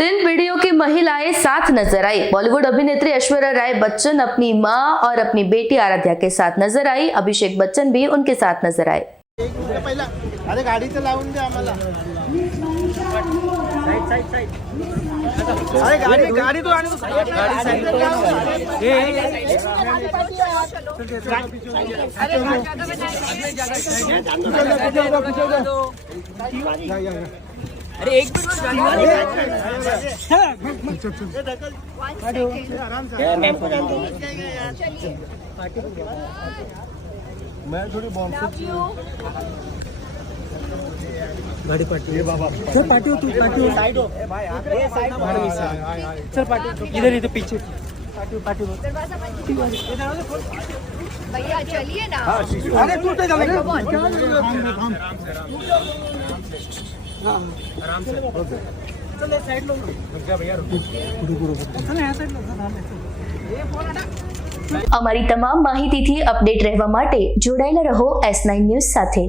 3 video की महिलाएं साथ नजर आई। बॉलीवुड अभिनेत्री ऐश्वर्या राय बच्चन अपनी मां और अपनी बेटी आराध्या के साथ नजर आई। अभिषेक बच्चन भी उनके साथ नजर आए। अरे गाड़ी तो लावून दे आम्हाला। अरे गाड़ी तो आने दो। गाड़ी साइड अरे एक मैं थोड़ी बॉम्ब गाड़ी पार्टी ये बाबा चल पार्टी हो तू पार्टी हो साइड हो भाई ये साइड चल पार्टी इधर इधर पीछे पार्टी हो भैया चलिए ना। अरे तू तो जाने आराम से चल साइड लो रुक जा भैया रुक चल यहां साइड लो ये फोन हटा। અમારી તમામ માહિતીથી અપડેટ રહેવા માટે જોડાયેલા રહો S9 ન્યૂઝ સાથે।